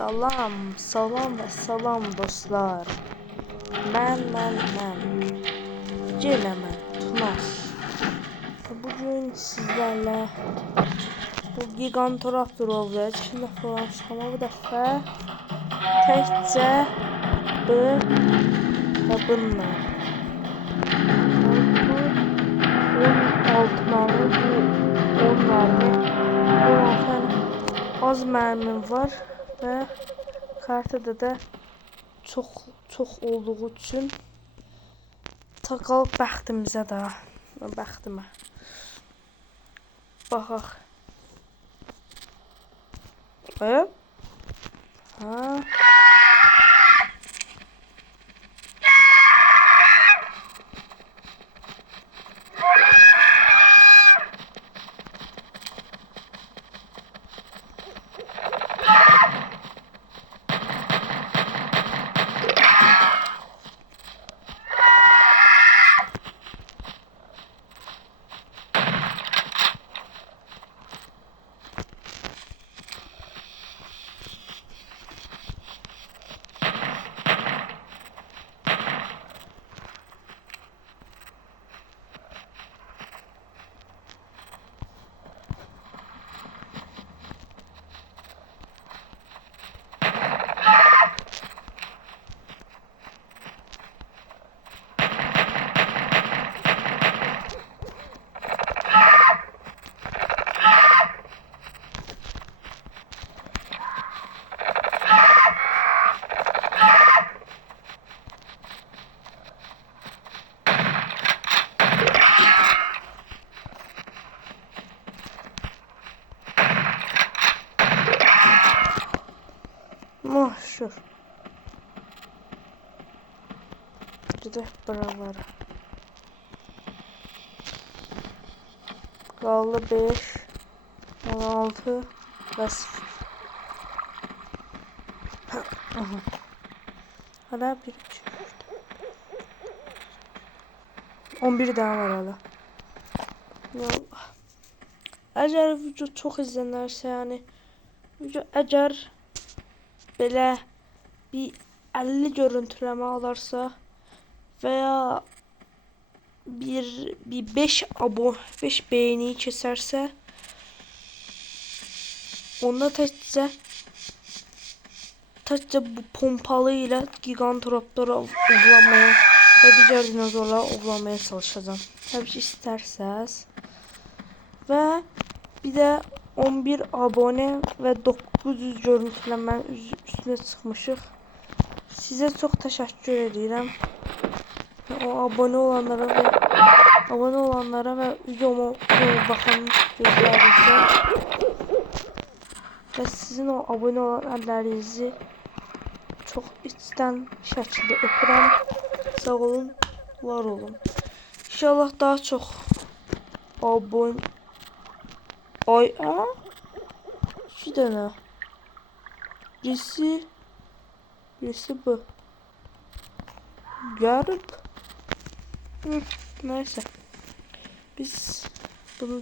Salam ve salam dostlar. Mən. Yenə mən Tunas. Bugün sizlərlə bu Gigantoraptor olacaq. İçində falan çıxama bu dəfə təkcə bu və bununla. Bu 16 mermi, bu 10 mermi. Bu az mermim var və kartada da çox olduğu üçün qalıb bəxtimizə də. Bəxtimə. Baxaq. Ha? Mahşur. Gidelim buralara. Qaldı 5, 16 və 0. Hala 1, 2, 11 daha var hala. Yallah. Əgər video çox izlənərsə, yəni video əgər belə bir 50 görüntüləmə alarsa veya bir 5 beğeni keserse onda təkcə bu pompalı ilə Gigantoraptora ovlamaya və digər dinozorlara ovlamaya çalışacağım. Təbii ki istərsəz. Və bir də 11 abone və 900 görüntüləmənin üstünə çıxmışıq. Sizə çox təşəkkür edirəm. O abone olanlara və videoma baxan gözlərinizə və sizin o abone olan əllərinizi çox içdən şəkildə öpürəm. Sağ olun, var olun. İnşallah daha çox abone... Ay, ha? 2 dənə. Birisi bu. Yarıb. Neyse. Biz bunu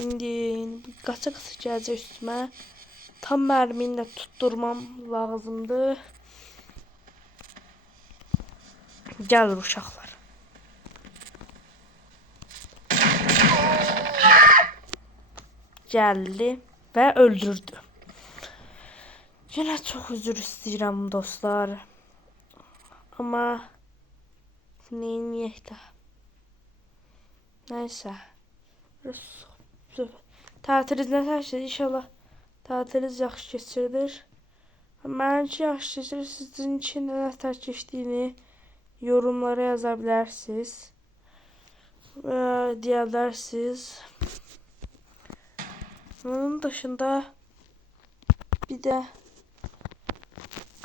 indi qaça gələcək üstümə. Tam mərmini də tutturmam lazımdır. Gəlir uşaqlar. Gəldi və öldürdü. Yenə çox üzr istəyirəm dostlar. Amma neyiniyək də. Neysə. Tətiliniz nə təşkil? İnşallah tətiliniz yaxşı keçirilir. Mənimki yaxşı keçirir. Sizin için nə tər keçdiyini yorumlara yaza bilərsiniz. Deyə bilərsiniz. Bunun dışında bir də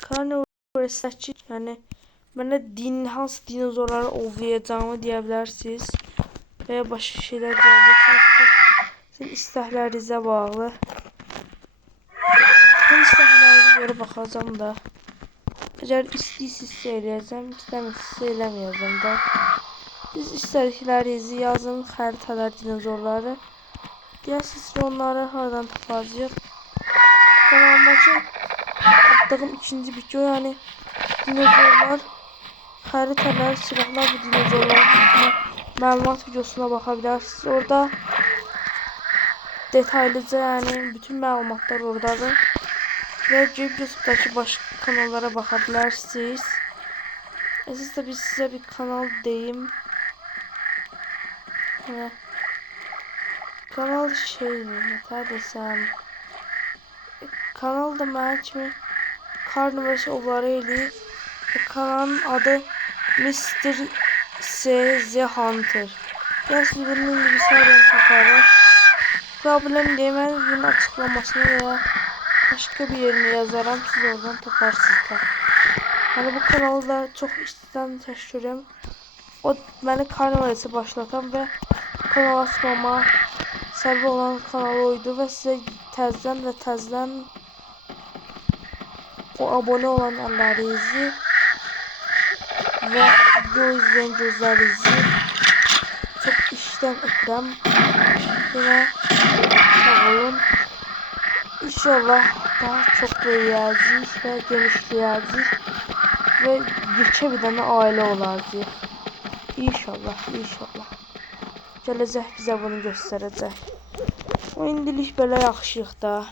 Carnivore'dəki yəni mənə hansı dinozorları ovlayacağımı deyə bilərsiniz. Və ya başqa şeylər deyə bilərsiniz. Sizin istəklərinizə bağlı. Mən istəklərinizə görə baxacağım da. Əgər istəyirsinizsə eləyəcəm, istəmirsinizsə eləməyəcəm da. Siz istədiklərinizi yazın, xəritələr, dinozorları. Deyərsiniz ki, onları hardan tapacağıq? Kanala kanalıma için attığım ikinci video, yani dinozorlar, haritalar, silahlar bu dinozorların hakkında məlumat videosuna bakabilirsiniz. Orada detaylıca, yani bütün məlumatlar oradadır. Ve YouTube'daki başka kanallara bakabilirsiniz. Siz de size bir kanal diyeyim. Kanal ne desem. Kanal da mənim kimi Karnıbaşı Ovları eləyir. Kanalın adı Mr. CZ Hunter. Gerçi bunun bilgisayardan taparım. Problem değil, ben bunun açıklamasını veya başka bir yerine yazarım. Siz oradan taparsınız da. Yani bu kanalda çok işten təşəkkürüm. O beni Karnıbaşı başlatan ve kanal açmama səbəb olan kanal oydu ve size təzədən o abone olan əllərinizi ve video izleyen gözlerinizi çok işten öpürəm. Yine sağ olun. İnşallah daha çok böyüyəcəyik ve genişləyəcəyik ve yekə bir dənə ailə olacağıq. İnşallah, inşallah. Gələcək bizə bunu göstərəcək. O indilik belə yaxşıyıq da.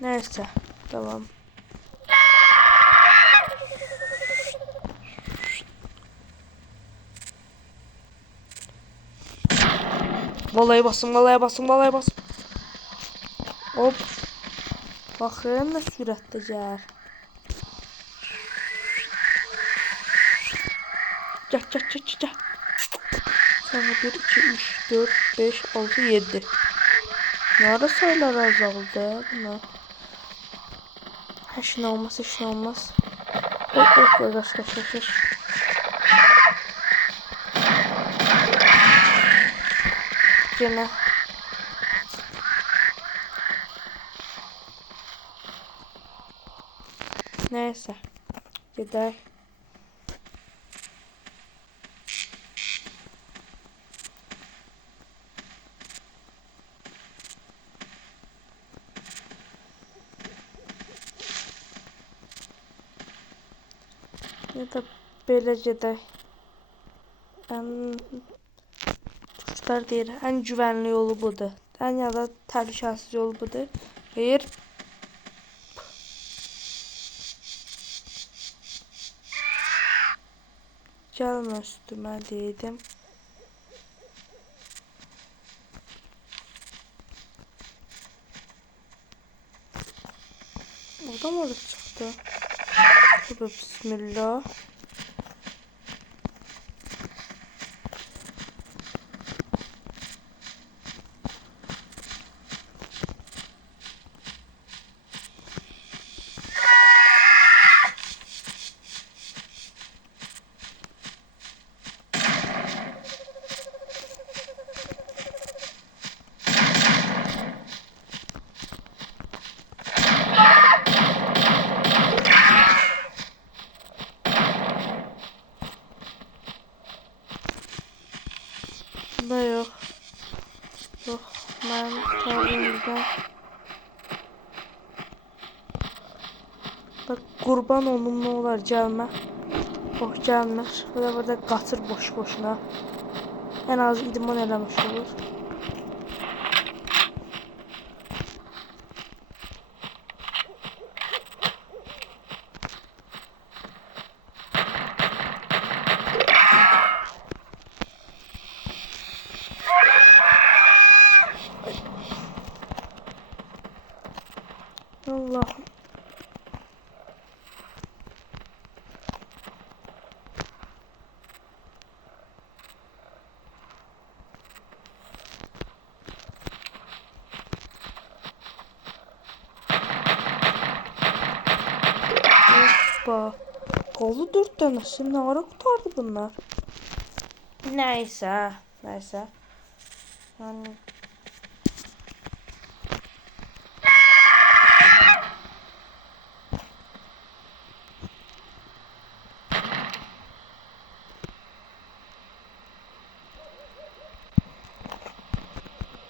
Neyse, tamam. Vallahi basın, vallahi basın, vallahi basın. Hop. Baxın da sürətdə gəlir. Gəl. Sonra 1, 2, 3, 4, 5, 6, 7. Nerede sayılar azaldı buna? Heç nə olmaz, heç nə olmaz. Kaç. Gene. Neyse. Gider. Ya da belə gedək. Kuşlar deyir, ən güvənli yolu budur. Ən ya da təhlükəsiz yolu budur. Hayır. Gəlmə üstümə dedim. Oradan orada çıxdı. Bismillah. Da yok. Yok. Ben tarzımda. Bak kurban olum, ne olar gəlmə. Oh, gəlmir. Burada qatır boş-boşuna. En az idman eləmiş olur. Allah'ım. Hoppa. Kaldı 4 tanesi. Ne ara kurtardı bunlar? Neyse. Yani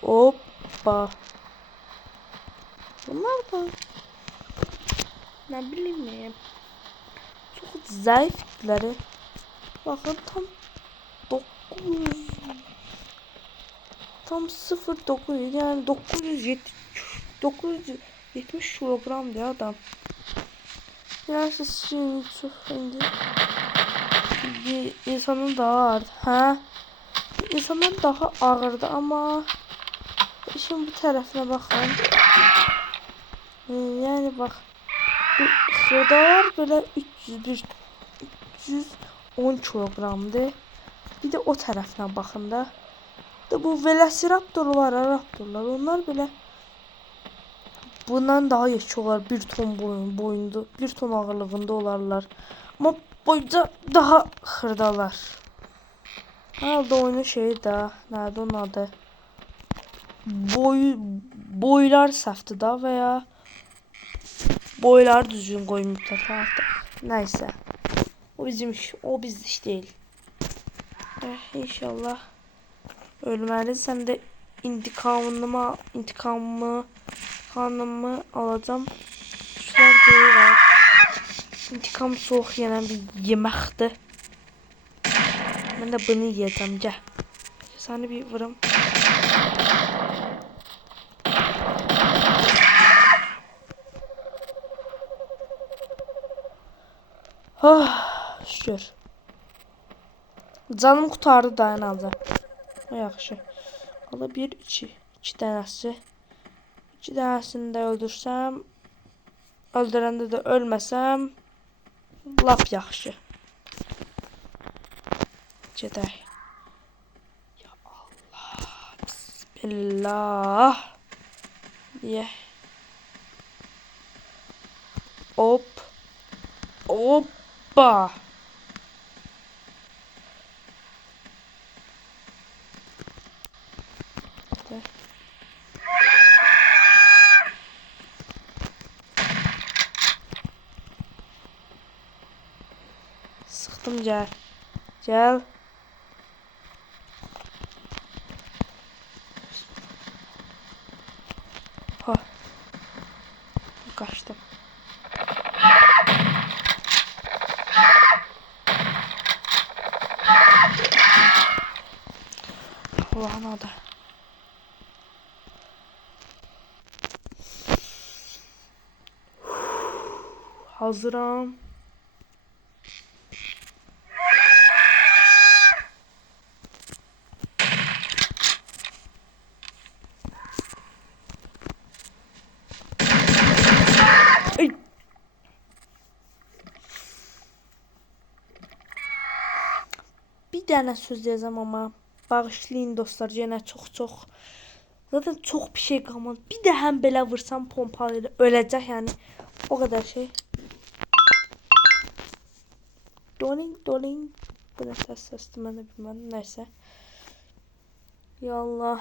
hoppa. da ne bileyim çok zayıf tipleri. Bakın tam 900 tam 0,9 yani 970 kilogram diye adam. Yani siz şimdi bir insanın daha ağırdı. Ha? İnsanın daha ağırdı ama işin bu tarafına bakın. Yani bak bu hırdalar böyle 310 kilogramdı. Bir de o tarafına bakın da. Bu velociraptorlar, raptorlar onlar böyle bundan daha yaşlı olar. 1 ton boyunda, 1 ton ağırlığında olarlar. Ama boyunca daha hırdalar. Herhalde oyunun şeyi de, nerede onun adı? Boylar səhvdir da veya boylar düzgün koymuşlar artık. Neyse. O bizim iş, o biz iş değil. İnşallah ölmeliyiz. Hem de intikamımı alacağım. Şunlar deyirlər. İntikam soğuk yenen bir yeməkdir. Ben de bunu yiyeceğim. Gel. Seni bir vuram. Şükür. Canım kurtardı da en azı. Yaxşı. Ala 1, 2 dənəsi. 2 dənəsini də öldürsəm, öldürəndə də ölməsəm, lap yaxşı. Gedək. Ya Allah. Bismillah. Ye. Hop. Hoppa. Sıktım gel. Gel. Ha. Kaçtım. Allah'ın adı. Hazırım. Bir dənə söz deyəcəm ama bağışlayın dostlar, yenə çox. Zaten çok bir şey kalmadı. Bir de hem belə vursam pompalıyla ölecek yani. O kadar şey. Doling. Bu ne sesli ben de bilmem. Neyse. Yallah.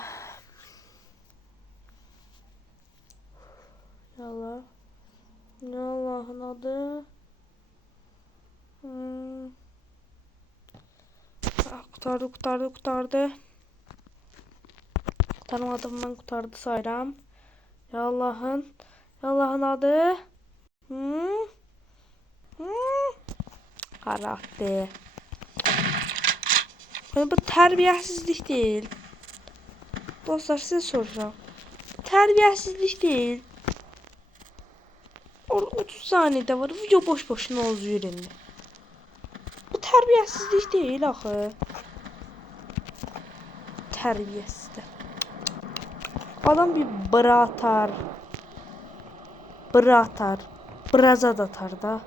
Yallah. Ne Allah'ın adı. Kurtardı. Tanımadım ben kurtardı sayram. Ya Allah'ın adı. Karakter. Yani bu terbiyesizlik değil. Dostlar size soracağım. Terbiyesizlik değil. 30 saniyede var. Video boşuna uzuyor elinde. Bu terbiyesizlik değil axı. Terbiyesiz de. Adam bir bıratar. Braza da atar da.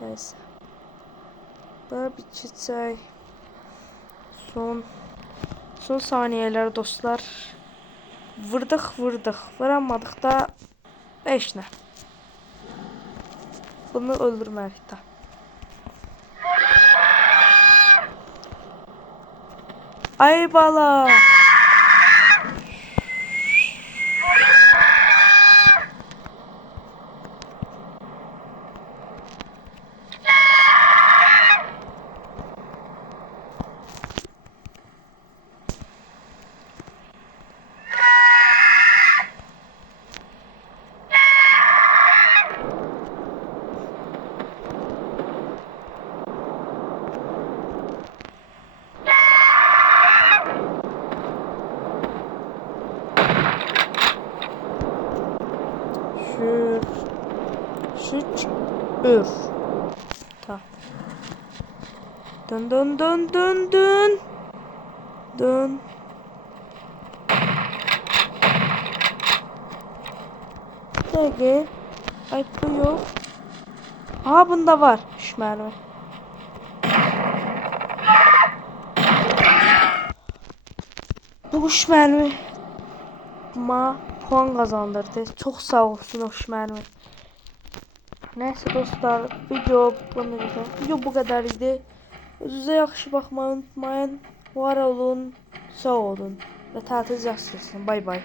Neyse. Böyle bir çiçek. Son saniyeler dostlar. Vurdık. Vuramadık da 5 ne. Bunu öldürmedik de. Ay bala. Sıç. Ür. Ta. Dön dön dön dön dön. Dön. Dege. Ay bu yok. Aha bunda var. Şu mermi. Bu üç mermi. Ma puan kazandırdı. Çok sağ olsun o üç mermi. Neyse dostlar, video bu kadar idi. Özünüzə yaxşı baxmayı unutmayın. Var olun, sağ olun və tətil yaxşı olsun. Bay bay.